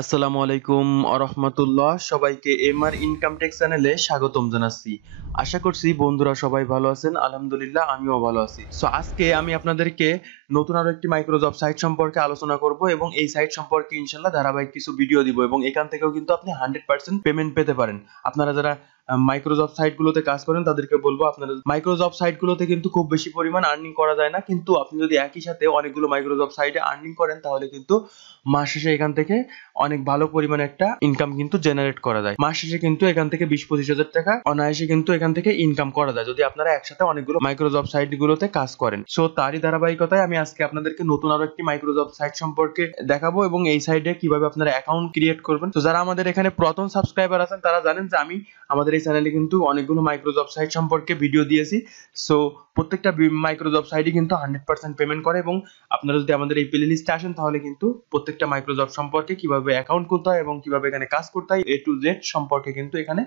আসসালামু আলাইকুম আরহামাতুল্লাহ। সবাইকে এমআর ইনকাম ট্যাক্স চ্যানেলে স্বাগতম জানাচ্ছি। আশা করছি বন্ধুরা সবাই ভালো আছেন। আলহামদুলিল্লাহ আমিও ভালো আছি। সো আজকে আমি আপনাদেরকে নতুন আরো একটি মাইক্রোজব সাইট সম্পর্কে আলোচনা করব এবং এই সাইট সম্পর্কে ইনশাআল্লাহ ধারাবাহিক কিছু ভিডিও দিব এবং এখান থেকেও কিন্তু আপনি 100% পেমেন্ট পেতে পারেন। আপনারা যারা মাইক্রোজব সাইটগুলোতে কাজ করেন তাদেরকে বলবো, আপনারা মাইক্রোজব সাইটগুলোতে কিন্তু খুব বেশি পরিমাণ আর্নিং করা যায় না, কিন্তু আপনি যদি একই সাথে অনেকগুলো মাইক্রোজব সাইটে আর্নিং করেন তাহলে কিন্তু মাস শেষে এখান থেকে অনেক ভালো পরিমাণে একটা ইনকাম কিন্তু জেনারেট করা যায়। মাস শেষে কিন্তু এখান থেকে 20-25 হাজার টাকা অনায়াসে কিন্তু এখান থেকে ইনকাম করা যায় যদি আপনারা একসাথে অনেকগুলো মাইক্রোজব সাইট গুলোতে কাজ করেন। সো তারই ধারাবাহিকতায় আমি আজকে আপনাদেরকে নতুন আরো একটি মাইক্রোজব সাইট সম্পর্কে দেখাবো এবং এই সাইটে কিভাবে আপনারা অ্যাকাউন্ট ক্রিয়েট করবেন। তো যারা আমাদের এখানে প্রথম সাবস্ক্রাইবার আছেন তারা জানেন যে আমি আমাদের এই চ্যানেলে কিন্তু অনেকগুলো মাইক্রোজব সাইট সম্পর্কে ভিডিও দিয়েছি। সো প্রত্যেকটা মাইক্রোজব সাইটই কিন্তু 100% পেমেন্ট করে এবং আপনারা যদি আমাদের এই প্লে লিস্টে আসেন তাহলে কিন্তু প্রত্যেকটা মাইক্রোজব সম্পর্কে কিভাবে অ্যাকাউন্ট খুলতে হয় এবং কিভাবে এখানে কাজ করতে হয় A to Z সম্পর্কে কিন্তু এখানে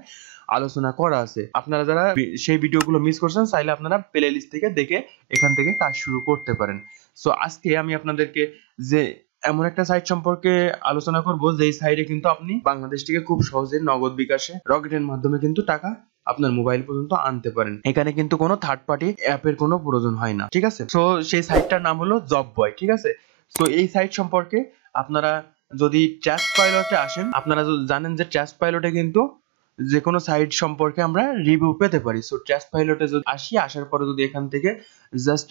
আলোচনা করা আছে। আপনারা যারা সেই ভিডিওগুলো মিস করছেন চাইলে আপনারা প্লে লিস্ট থেকে দেখে এখান থেকে কাজ শুরু করতে পারেন। সো আজকে আমি আপনাদেরকে যে এমন একটা সাইট সম্পর্কে আলোচনা করব যেই সাইটে কিন্তু আপনি বাংলাদেশ থেকে খুব সহজে নগদ বিকাশে রকেটের মাধ্যমে কিন্তু টাকা আপনার মোবাইল পর্যন্ত আনতে পারেন। এখানে কিন্তু কোনো থার্ড পার্টি অ্যাপের কোনো প্রয়োজন হয় না, ঠিক আছে? সো সেই সাইটটার নাম হলো জববয়, ঠিক আছে? সো এই সাইট সম্পর্কে আপনারা যদি ট্রাস্ট পাইলটে আসেন, আপনারা জানেন যে ট্রাস্ট পাইলটে কিন্তু যে কোনো সাইট সম্পর্কে আমরা রিভিউ পেতে পারি। সো ট্রাস্ট পাইলটে যদি আসার পরে যদি এখান থেকে জাস্ট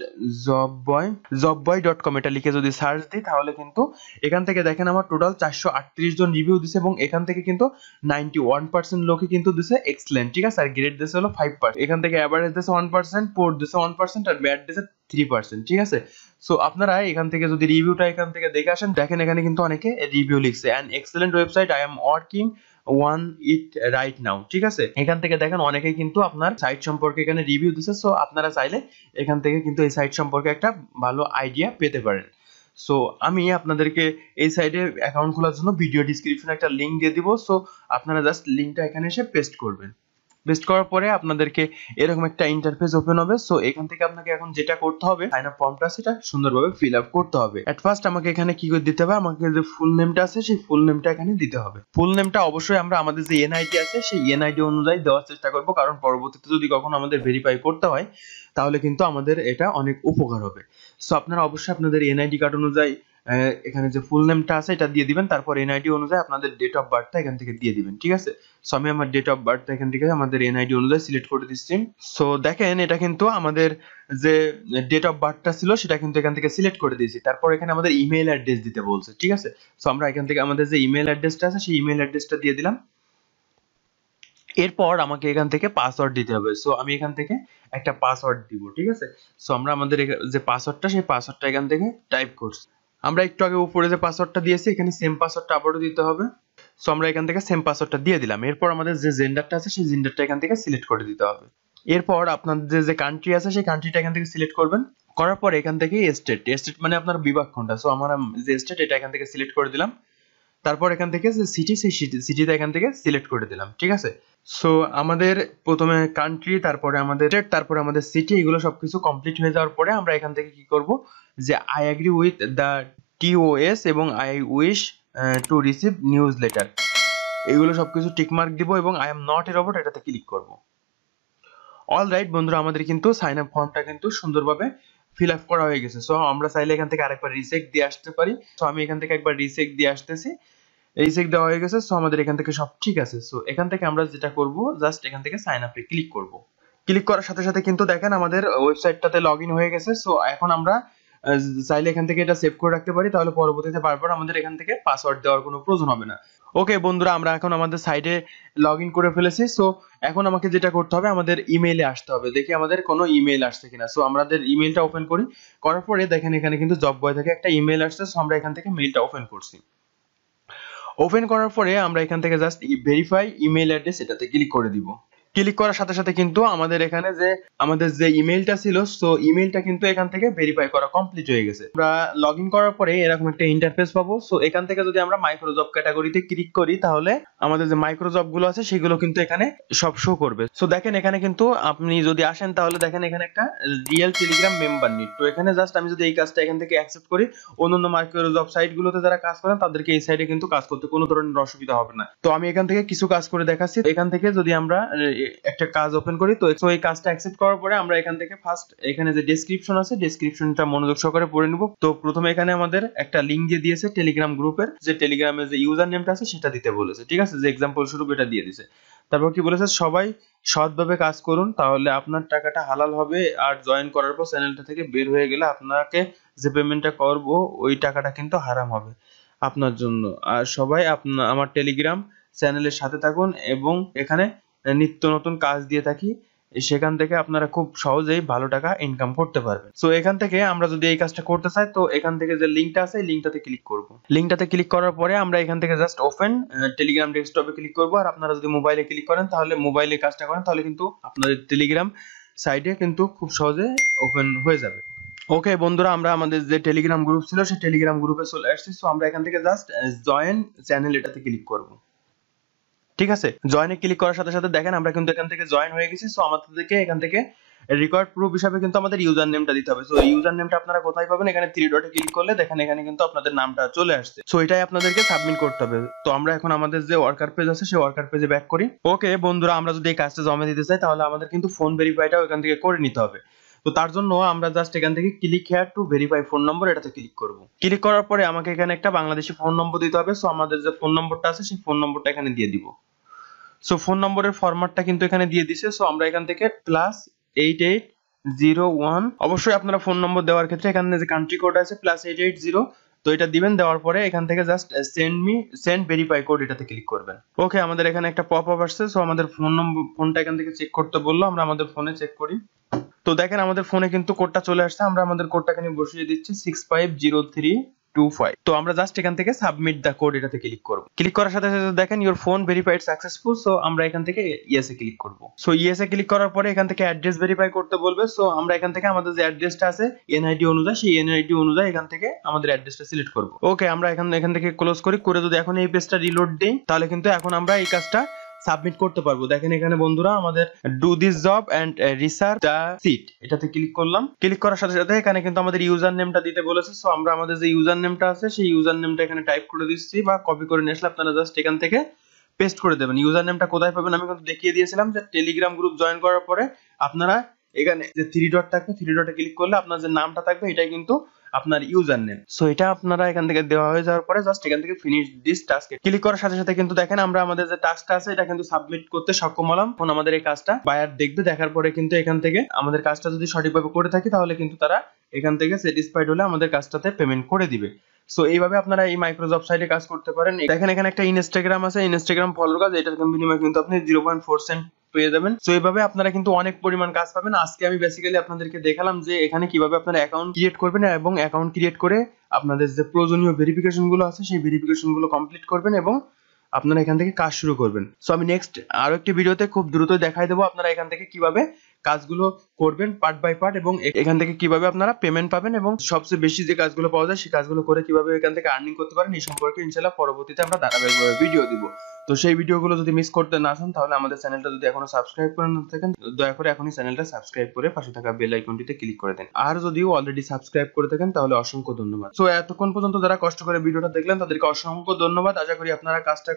joeboy.com এটা লিখে যদি সার্চ দিই তাহলে কিন্তু এখান থেকে দেখেন আমার টোটাল 438 জন রিভিউ দিছে এবং এখান থেকে কিন্তু 91% লোকই কিন্তু দিছে এক্সেলেন্ট, ঠিক আছে? আর গ্রেড দিছে হলো 5%, এখান থেকে এভারেজ দিছে 1%, পোর দিছে 1% আর ব্যাড দিছে 3%, ঠিক আছে? সো আপনারা এখান থেকে যদি রিভিউটা এখান থেকে দেখে আসেন, দেখেন এখানে কিন্তু অনেকে রিভিউ লিখছে an excellent website, I am working one it right now, ঠিক আছে? এখান থেকে দেখেন অনেকেই কিন্তু আপনার সাইট সম্পর্কে এখানে রিভিউ দিছে। সো আপনারা চাইলে এখান থেকে কিন্তু এই সাইট সম্পর্কে একটা ভালো আইডিয়া পেতে পারেন। সো আমি আপনাদেরকে এই সাইটে অ্যাকাউন্ট খোলার জন্য ভিডিও ডেসক্রিপশনে একটা লিংক দিয়ে দিব। সো আপনারা জাস্ট লিংকটা এখানে এসে পেস্ট করবেন। পেস্ট করার পরে আপনাদেরকে এরকম একটা ইন্টারফেস ওপেন হবে। সো এখান থেকে আপনাকে এখন যেটা করতে হবে, সাইন আপ ফর্মটা সেটা সুন্দরভাবে ফিল আপ করতে হবে। এট ফার্স্ট আমাকে এখানে কি করে দিতে হবে, আমাকে যে ফুল নেমটা আছে সেই ফুল নেমটা এখানে দিতে হবে। ফুল নেমটা অবশ্যই আমরা আমাদের যে এনআইডি আছে সেই এনআইডি অনুযায়ী দেওয়ার চেষ্টা করব, কারণ পরবর্তীতে যদি কখনো আমাদের ভেরিফাই করতে হয় তাহলে কিন্তু আমাদের এটা অনেক উপকার হবে। সো আপনারা অবশ্যই আপনাদের এনআইডি কার্ড অনুযায়ী এখানে যে ফুল নেমটা আছে এটা দিয়ে দিবেন, তারপর এনআইডি অনুযায়ী আপনাদের ডেট অফ বার্থটা এখান থেকে দিয়ে দিবেন, ঠিক আছে? সো আমি আমার ডেট অফ বার্থটা এখান থেকে আমাদের এনআইডি অনুযায়ী সিলেক্ট করে দিচ্ছি। সো দেখেন এটা কিন্তু আমাদের যে ডেট অফ বার্থটা ছিল সেটা কিন্তু এখান থেকে সিলেক্ট করে দিয়েছি। তারপর এখানে আমাদের ইমেইল অ্যাড্রেস দিতে বলছে, ঠিক আছে? সো আমরা এখান থেকে আমাদের যে ইমেইল অ্যাড্রেসটা আছে সেই ইমেইল অ্যাড্রেসটা দিয়ে দিলাম। এরপর আমাকে এখান থেকে পাসওয়ার্ড দিতে হবে। সো আমি এখান থেকে একটা পাসওয়ার্ড দিব, ঠিক আছে? সো আমরা আমাদের যে পাসওয়ার্ডটা সেই পাসওয়ার্ডটা এখান থেকে টাইপ করছি। আমরা একটু আগে উপরে যে পাসওয়ার্ডটা দিয়েছি এখানে সেম পাসওয়ার্ডটা আবারও দিতে হবে। সো আমরা এখান থেকে সেম পাসওয়ার্ডটা দিয়ে দিলাম। এরপর আমাদের যে জেন্ডারটা আছে সেই জেন্ডারটা এখান থেকে সিলেক্ট করে দিতে হবে। এরপর আপনাদের যে কান্ট্রি আছে সেই কান্ট্রিটা এখান থেকে সিলেক্ট করবেন। করার পর এখান থেকে স্টেট মানে আপনার বিভাগ কোনটা। সো আমরা যে স্টেট এটা এখান থেকে সিলেক্ট করে দিলাম। তারপর এখান থেকে যে সিটি সেই সিটিটা এখান থেকে সিলেক্ট করে দিলাম, ঠিক আছে? সো আমাদের প্রথমে কান্ট্রি, তারপরে আমাদের স্টেট, তারপরে আমাদের সিটি, এগুলো সবকিছু কমপ্লিট হয়ে যাওয়ার পরে আমরা এখান থেকে কি করব, যে I agree with the TOS এবং I wish to receive newsletter, এগুলো সবকিছু টিক মার্ক দিব এবং I am not a robot এটাতে ক্লিক করব। অল রাইট বন্ধুরা, আমাদের কিন্তু সাইন আপ ফর্মটা কিন্তু সুন্দরভাবে ফিল আপ করা হয়ে গেছে। সো আমরা চাইলে এখান থেকে আরেকবার রিচেক দিয়ে আসতে পারি। সো আমি এখান থেকে একবার রিচেক দিয়ে আসতেছি। রিচেক দেওয়া হয়ে গেছে। সো আমাদের এখান থেকে সব ঠিক আছে। সো এখান থেকে আমরা যেটা করব, জাস্ট এখান থেকে সাইন আপে ক্লিক করব। ক্লিক করার সাথে সাথে কিন্তু দেখেন আমাদের ওয়েবসাইটটাতে লগইন হয়ে গেছে। সো এখন আমরা চাইলে এখান থেকে এটা সেভ করে রাখতে পারি, তাহলে পরবর্তীতে বারবার আমাদের এখান থেকে পাসওয়ার্ড দেওয়ার কোনো প্রয়োজন হবে না। ওকে বন্ধুরা, আমরা এখন আমাদের সাইটে লগইন করে ফেলেছি। সো এখন আমাকে যেটা করতে হবে, আমাদের ইমেইলে আসতে হবে। দেখি আমাদের কোনো ইমেইল আসছে কিনা। সো আমাদের ইমেইলটা ওপেন করি। করার পরে দেখেন এখানে কিন্তু জব বয় থেকে একটা ইমেইল আসছে। সো আমরা এখান থেকে মেইলটা ওপেন করছি। ওপেন করার পরে আমরা এখান থেকে জাস্ট ভেরিফাই ইমেইল অ্যাড্রেস এটাতে ক্লিক করে দিব। ক্লিক করার সাথে সাথে কিন্তু আমাদের এখানে যে আমাদের যে ইমেইলটা ছিল, সো ইমেইলটা কিন্তু এখান থেকে ভেরিফাই করা কমপ্লিট হয়ে গেছে। আমরা লগ ইন করার পরে এরকম একটা ইন্টারফেস পাবো। সো এখান থেকে যদি আমরা মাইক্রোজব ক্যাটাগরিতে ক্লিক করি তাহলে আমাদের যে মাইক্রোজব গুলো আছে সেগুলো কিন্তু এখানে সব শো করবে। সো দেখেন এখানে কিন্তু আপনি যদি আসেন তাহলে দেখেন এখানে একটা রিয়েল টেলিগ্রাম মেম্বার নিড। তো এখানে জাস্ট আমি যদি এই কাজটা এখান থেকে অ্যাকসেপ্ট করি, অন্যান্য মাইক্রোজব সাইট গুলোতে যারা কাজ করেন তাদেরকে এই সাইডে কিন্তু কাজ করতে কোনো ধরনের অসুবিধা হবে না। তো আমি এখান থেকে কিছু কাজ করে দেখাচ্ছি। এখান থেকে যদি আমরা একটা কাজ ওপেন করি, তো এই কাজটা অ্যাকসেপ্ট করার পরে আমরা এখান থেকে ফার্স্ট এখানে যে ডেসক্রিপশন আছে ডেসক্রিপশনটা মনোযোগ সহকারে পড়ে নিব। তো প্রথমে এখানে আমাদের একটা লিংক দিয়ে দিয়েছে টেলিগ্রাম গ্রুপের, যে টেলিগ্রামের যে ইউজার নেমটা আছে সেটা দিতে বলেছে, ঠিক আছে, যে এক্সাম্পল স্বরূপ এটা দিয়ে দিয়েছে। তারপর কি বলেছে, সবাই সৎভাবে কাজ করুন তাহলে আপনার টাকাটা হালাল হবে, আর জয়েন করার পর চ্যানেলটা থেকে বের হয়ে গেলে আপনাকে যে পেমেন্টটা করব ওই টাকাটা কিন্তু হারাম হবে আপনার জন্য। আর সবাই আমার টেলিগ্রাম চ্যানেলের সাথে থাকুন এবং এখানে নিত্য নতুন কাজ দিয়ে থাকি, সেখান থেকে আপনারা খুব সহজেই ভালো টাকা ইনকাম করতে পারবেন। সো এখান থেকে আমরা যদি এই কাজটা করতে চাই, তো এখান থেকে যে লিংকটা আছে এই লিংকটাতে ক্লিক করব। লিংকটাতে ক্লিক করার পরে আমরা এখান থেকে জাস্ট ওপেন টেলিগ্রাম ডেস্কটপে ক্লিক করব। আর আপনারা যদি মোবাইলে ক্লিক করেন তাহলে মোবাইলে কাজটা করেন তাহলে কিন্তু আপনাদের টেলিগ্রাম সাইটে কিন্তু খুব সহজে ওপেন হয়ে যাবে। ওকে বন্ধুরা, আমরা আমাদের যে টেলিগ্রাম গ্রুপ ছিল সেই টেলিগ্রাম গ্রুপে চলে আসছি। সো আমরা এখান থেকে জাস্ট জয়েন চ্যানেল এটাতে ক্লিক করব। ঠিক আছে, জয়েনে ক্লিক করার সাথে সাথে দেখেন আমরা কিন্তু এখান থেকে জয়েন হয়ে গেছি। সো আমাদেরকে এখান থেকে রেকর্ড প্রুফ হিসাবে কিন্তু আমাদের ইউজার নেমটা দিতে হবে। সো ইউজার নেমটা আপনারা কোথায় পাবেন, এখানে থ্রি ডটে ক্লিক করলে দেখেন এখানে কিন্তু আপনাদের নামটা চলে আসছে। সো এটাই আপনাদেরকে সাবমিট করতে হবে। তো আমরা এখন আমাদের যে ওয়ার্কার পেজ আছে সেই ওয়ার্কার পেজে ব্যাক করি। ওকে বন্ধুরা, আমরা যদি এই কাজটা জমা দিতে চাই তাহলে আমাদের কিন্তু ফোন ভেরিফাইটাও এখান থেকে করে নিতে হবে। তো তার জন্য আমরা জাস্ট এখান থেকে click here to verify phone নম্বর এটাতে ক্লিক করব। ক্লিক করার পরে আমাকে এখানে একটা বাংলাদেশি ফোন নম্বর দিতে হবে। সো আমাদের যে ফোন নম্বরটা আছে সেই ফোন নম্বরটা এখানে দিয়ে দিব। সো ফোন নম্বরের ফরম্যাটটা কিন্তু এখানে দিয়ে দিছে। সো আমরা এখান থেকে +8801, অবশ্যই আপনারা ফোন নম্বর দেওয়ার ক্ষেত্রে এখানে যে কান্ট্রি কোড আছে +880, তো এটা দিবেন। দেওয়ার পরে এখান থেকে জাস্ট সেন্ড ভেরিফাই কোড এটাতে ক্লিক করবেন। ওকে, আমাদের এখানে একটা পপ আপ আসছে। সো আমাদের ফোনটা এখান থেকে চেক করতে বললো, আমরা আমাদের ফোনে চেক করি। তো দেখেন আমাদের ফোনে কিন্তু কোডটা চলে আসছে। আমরা আমাদের কোডটা এখানে বসিয়ে দিচ্ছি 650325। তো আমরা জাস্ট এখান থেকে সাবমিট দা কোড এটাতে ক্লিক করব। ক্লিক করার সাথে সাথে দেখেন your phone verified successful. So আমরা এখান থেকে ইয়েস এ ক্লিক করব। সো ইয়েস এ ক্লিক করার পরে এখান থেকে অ্যাড্রেস ভেরিফাই করতে বলবে। সো আমরা এখান থেকে আমাদের যে অ্যাড্রেসটা আছে এনআইডি অনুযায়ী, সেই এনআইডি অনুযায়ী এখান থেকে আমাদের অ্যাড্রেসটা সিলেক্ট করব। ওকে, আমরা এখান থেকে ক্লোজ করি। করে যদি এখন এই পেজটা রিলোড দেই তাহলে কিন্তু এখন আমরা এই কাজটা সাবমিট করতে পারবো। দেখেন এখানে বন্ধুরা আমাদের do this job and research the sheet এটাতে ক্লিক করলাম। ক্লিক করার সাথে সাথে এখানে কিন্তু আমাদের ইউজার নেমটা দিতে বলেছে। সো আমরা আমাদের যে ইউজার নেমটা আছে সেই ইউজার নেমটা এখানে টাইপ করে দিচ্ছি, বা কপি করে নিয়ে আসলে আপনারা জাস্ট এখান থেকে পেস্ট করে দেবেন। ইউজার নেমটা কোথায় পাবেন আমি কিন্তু দেখিয়ে দিয়েছিলাম, যে টেলিগ্রাম গ্রুপ জয়েন করার পরে আপনারা এখানে যে থ্রি ডট থাকবে, থ্রি ডটে ক্লিক করলে আপনার যে নামটা থাকবে এটাই কিন্তু আপনার ইউজার নেম। সো এটা আপনারা এখান থেকে দেওয়া হয়ে যাওয়ার পরে জাস্ট এখান থেকে ফিনিশ দিস টাস্ক ক্লিক করার সাথে সাথে কিন্তু দেখেন আমরা আমাদের যে টাস্কটা আছে এটা কিন্তু সাবমিট করতে সক্ষম হলাম। এখন আমাদের এই কাজটা বায়ার দেখবে, দেখার পরে কিন্তু এখান থেকে আমাদের কাজটা যদি সঠিকভাবে করে থাকি তাহলে কিন্তু তারা এখান থেকে স্যাটিসফাইড হলে আমাদের কাজটাতে পেমেন্ট করে দিবে। সো এইভাবে আপনারা এই মাইক্রোজব সাইটে কাজ করতে পারেন। দেখেন এখানে একটা ইনস্টাগ্রাম আছে, ইনস্টাগ্রাম ফলোর কাজ, এটার বিনিময়ে কিন্তু আপনি 0.4 সেন্ট পেয়ে যাবেন। সো এইভাবে আপনারা কিন্তু অনেক পরিমাণ কাজ পাবেন। আজকে আমি বেসিক্যালি আপনাদেরকে দেখালাম যে এখানে কিভাবে আপনারা অ্যাকাউন্ট ক্রিয়েট করবেন এবং অ্যাকাউন্ট ক্রিয়েট করে আপনাদের যে প্রয়োজনীয় ভেরিফিকেশন গুলো আছে সেই ভেরিফিকেশন গুলো কমপ্লিট করবেন এবং আপনারা এখান থেকে কাজ শুরু করবেন। সো আমি নেক্সট আরো একটি ভিডিওতে খুব দ্রুত দেখাই দেবো আপনারা এখান থেকে কিভাবে কাজগুলো করবেন পার্ট বাই পার্ট, এবং এখান থেকে কিভাবে আপনারা পেমেন্ট পাবেন এবং সবচেয়ে বেশি যে কাজগুলো পাওয়া যায় সেই কাজগুলো করে কিভাবে এখান থেকে আর্নিং করতে পারেন, এই সম্পর্কে ইনশাআল্লাহ পরবর্তীতে আমরা ধারাবাহিকভাবে ভিডিও দিব। তো সেই ভিডিওগুলো যদি মিস করতে না চান তাহলে আমাদের চ্যানেলটা যদি এখনো সাবস্ক্রাইব করে না থাকেন দয়া করে এখনই চ্যানেলটা সাবস্ক্রাইব করে পাশে থাকা বেল আইকনটিতে ক্লিক করে দেন। আর যদিও অলরেডি সাবস্ক্রাইব করে থাকেন তাহলে অসংখ্য ধন্যবাদ। সো এতক্ষণ পর্যন্ত যারা কষ্ট করে ভিডিওটা দেখলেন তাদেরকে অসংখ্য ধন্যবাদ। আশা করি আপনারা কাজটা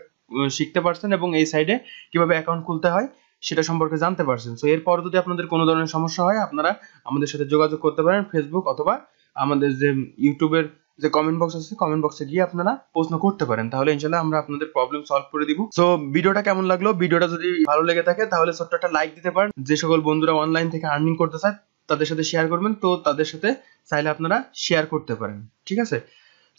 শিখতে পারছেন এবং এই সাইডে কিভাবে অ্যাকাউন্ট খুলতে হয় সেটা সম্পর্কে জানতে পারছেন। সো এরপর যদি আপনাদের কোনো ধরনের সমস্যা হয় আপনারা আমাদের সাথে যোগাযোগ করতে পারেন ফেসবুক অথবা আমাদের যে ইউটিউবের যে কমেন্ট বক্স আছে কমেন্ট বক্সে গিয়ে আপনারা প্রশ্ন করতে পারেন, তাহলে ইনশাআল্লাহ আমরা আপনাদের প্রবলেম সলভ করে দিব। সো ভিডিওটা কেমন লাগলো, ভিডিওটা যদি ভালো লেগে থাকে তাহলে ছোট্ট একটা লাইক দিতে পারেন। যে সকল বন্ধুরা অনলাইন থেকে আর্নিং করতে চায় তাদের সাথে শেয়ার করবেন, তো তাদের সাথে চাইলে আপনারা শেয়ার করতে পারেন, ঠিক আছে।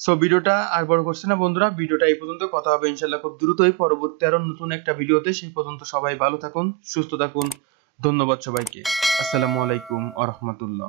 সো ভিডিওটা আর বড় করছি না বন্ধুরা, ভিডিওটা এই পর্যন্ত। কথা হবে ইনশাআল্লাহ খুব দ্রুতই পরবর্তী আরো নতুন একটা ভিডিওতে। সেই পর্যন্ত সবাই ভালো থাকুন, সুস্থ থাকুন। ধন্যবাদ সবাইকে। আসসালামু আলাইকুম ওয়া রাহমাতুল্লাহ।